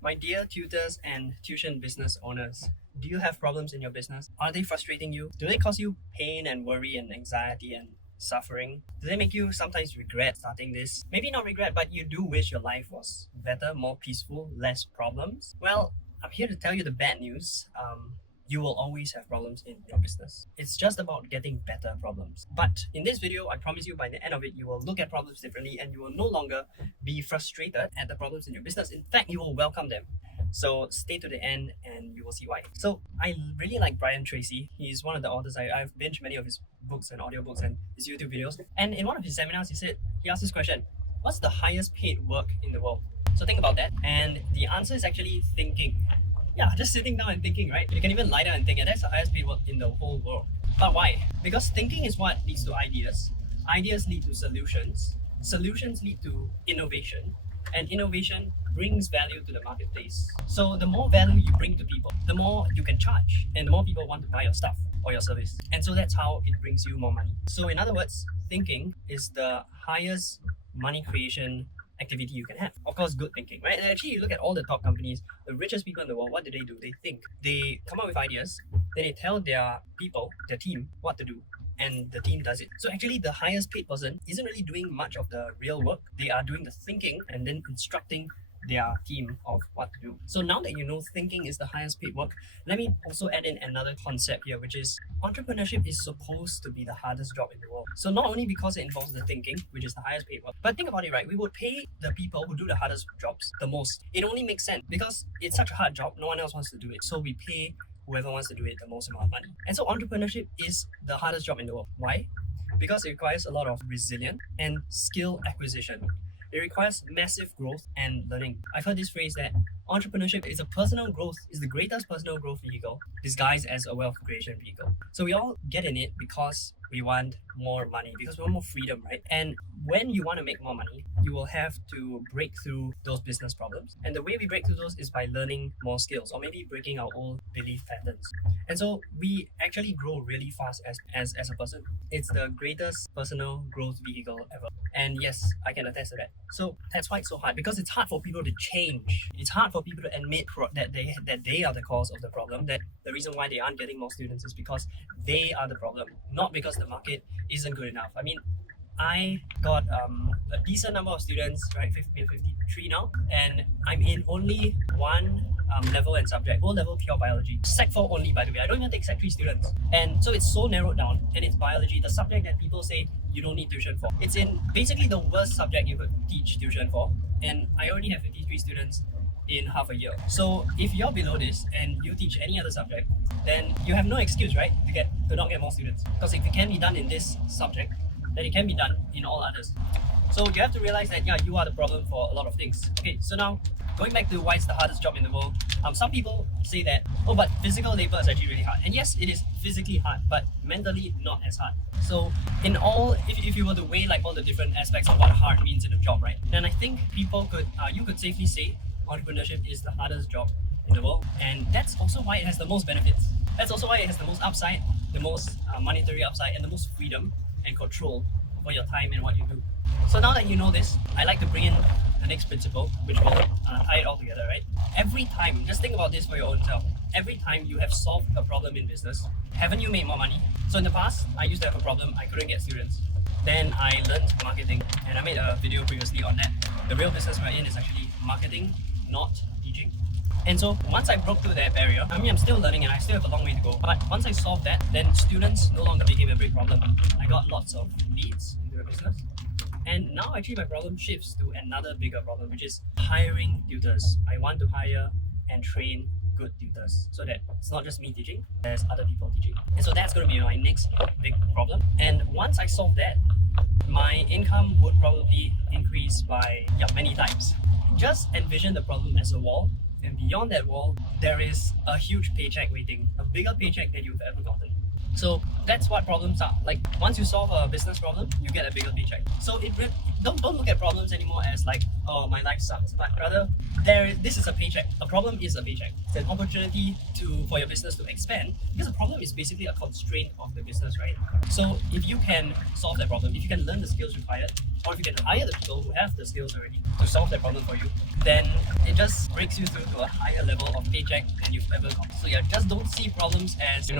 My dear tutors and tuition business owners, do you have problems in your business? Are they frustrating you? Do they cause you pain and worry and anxiety and suffering? Do they make you sometimes regret starting this? Maybe not regret, but you do wish your life was better, more peaceful, less problems? Well, I'm here to tell you the bad news. You will always have problems in your business. It's just about getting better problems. But in this video, I promise you by the end of it, you will look at problems differently and you will no longer be frustrated at the problems in your business. In fact, you will welcome them. So stay to the end and you will see why. So I really like Brian Tracy. He's one of the authors. I've binged many of his books and audiobooks and his YouTube videos. And in one of his seminars, he asked this question: what's the highest paid work in the world? So think about that. And the answer is actually thinking. Yeah, just sitting down and thinking, right? You can even lie down and think, and that's the highest paid work in the whole world. But why? Because thinking is what leads to ideas. Ideas lead to solutions. Solutions lead to innovation. And innovation brings value to the marketplace. So the more value you bring to people, the more you can charge, and the more people want to buy your stuff or your service. And so that's how it brings you more money. So in other words, thinking is the highest money creation activity you can have. Of course, good thinking, right? And actually, you look at all the top companies, the richest people in the world, what do? They think. They come up with ideas, then they tell their people, their team, what to do, and the team does it. So actually, the highest paid person isn't really doing much of the real work. They are doing the thinking and then instructing their team of what to do. So now that you know thinking is the highest paid work, let me also add in another concept here, which is entrepreneurship is supposed to be the hardest job in the world. So not only because it involves the thinking, which is the highest paid work, but think about it, right? We would pay the people who do the hardest jobs the most. It only makes sense because it's such a hard job, no one else wants to do it. So we pay whoever wants to do it the most amount of money. And so entrepreneurship is the hardest job in the world. Why? Because it requires a lot of resilience and skill acquisition. It requires massive growth and learning. I've heard this phrase that entrepreneurship is the greatest personal growth vehicle disguised as a wealth creation vehicle. So we all get in it because we want more money, because we want more freedom, right? And when you want to make more money, you will have to break through those business problems. And the way we break through those is by learning more skills or maybe breaking our old belief patterns. And so we actually grow really fast as a person. It's the greatest personal growth vehicle ever. And yes, I can attest to that. So that's why it's so hard, because it's hard for people to change. It's hard for people to admit that they are the cause of the problem, that the reason why they aren't getting more students is because they are the problem, not because the market isn't good enough. I mean, I got a decent number of students, right? 53 now, and I'm in only one level and subject, O-level pure biology. Sec 4 only, by the way. I don't even take Sec 3 students. And so it's so narrowed down, and it's biology, the subject that people say you don't need tuition for. It's in basically the worst subject you could teach tuition for, and I already have 53 students in half a year. So if you're below this and you teach any other subject, then you have no excuse, right, to not get more students. Because if it can be done in this subject, then it can be done in all others. So you have to realize that, yeah, you are the problem for a lot of things. Okay, so now going back to why it's the hardest job in the world, some people say that, oh, but physical labor is actually really hard. And yes, it is physically hard, but mentally not as hard. So if you were to weigh like all the different aspects of what hard means in a job, right, then I think you could safely say entrepreneurship is the hardest job in the world. And that's also why it has the most benefits. That's also why it has the most upside, the most monetary upside, and the most freedom and control over your time and what you do. So now that you know this, I like to bring in the next principle, which will tie it all together, right? Every time, just think about this for your own self. Every time you have solved a problem in business, haven't you made more money? So in the past, I used to have a problem, I couldn't get students. Then I learned marketing, and I made a video previously on that. The real business we're in is actually marketing, not teaching. And so once I broke through that barrier, I mean, I'm still learning and I still have a long way to go. But once I solved that, then students no longer became a big problem. I got lots of leads into the business. And now actually my problem shifts to another bigger problem, which is hiring tutors. I want to hire and train good tutors so that it's not just me teaching, there's other people teaching. And so that's going to be my next big problem. And once I solve that, my income would probably increase by many times. Just envision the problem as a wall, and beyond that wall, there is a huge paycheck waiting, a bigger paycheck than you've ever gotten. So that's what problems are. Like once you solve a business problem, you get a bigger paycheck. So don't look at problems anymore as like, oh, my life sucks, but rather this is a paycheck. A problem is a paycheck. It's an opportunity for your business to expand, because a problem is basically a constraint of the business, right? So if you can solve that problem, if you can learn the skills required, or if you can hire the people who have the skills already to solve that problem for you, then it just breaks you through to a higher level of paycheck than you've ever got. So yeah, just don't see problems as,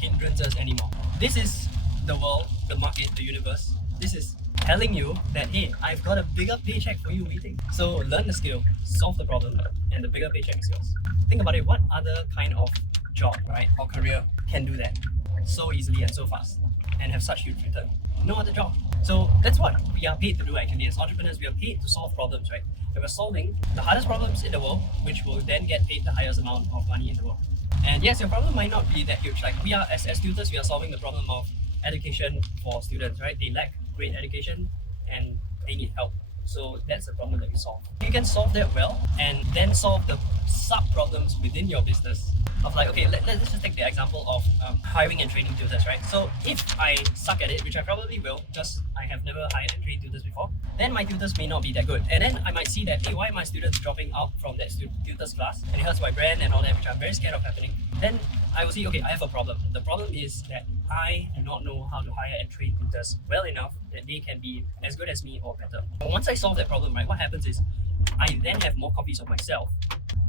hindrances anymore. This is the world, the market, the universe. This is telling you that, hey, I've got a bigger paycheck for you waiting. So learn the skill, solve the problem, and the bigger paycheck is yours. Think about it, what other kind of job, right, or career can do that so easily and so fast and have such huge return? No other job. So that's what we are paid to do actually. As entrepreneurs, we are paid to solve problems, right? And we're solving the hardest problems in the world, which will then get paid the highest amount of money in the world. And yes, your problem might not be that huge. Like we are, as tutors, we are solving the problem of education for students, right? They lack great education and they need help. So that's the problem that we solve. You can solve that well and then solve the sub problems within your business of like, okay, let's just take the example of hiring and training tutors, right? So if I suck at it, which I probably will, because I have never hired and trained tutors before, then my tutors may not be that good. And then I might see that, hey, why are my students dropping out from that tutors class? And it hurts my brand and all that, which I'm very scared of happening. Then I will see, okay, I have a problem. The problem is that I do not know how to hire and train tutors well enough that they can be as good as me or better. But once I solve that problem, right, what happens is I then have more copies of myself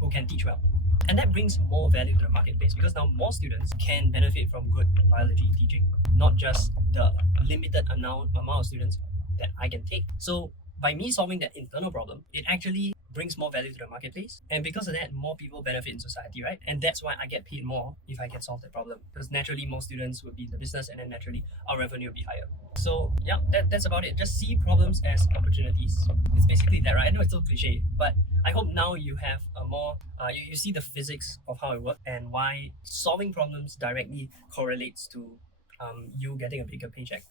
who can teach well. And that brings more value to the marketplace, because now more students can benefit from good biology teaching, not just the limited amount of students that I can take. So by me solving that internal problem, it actually brings more value to the marketplace. And because of that, more people benefit in society, right? And that's why I get paid more if I can solve that problem. Because naturally, more students would be in the business, and then naturally, our revenue would be higher. So yeah, that's about it. Just see problems as opportunities. It's basically that, right? I know it's so cliche, but I hope now you have a more, you see the physics of how it works and why solving problems directly correlates to you getting a bigger paycheck.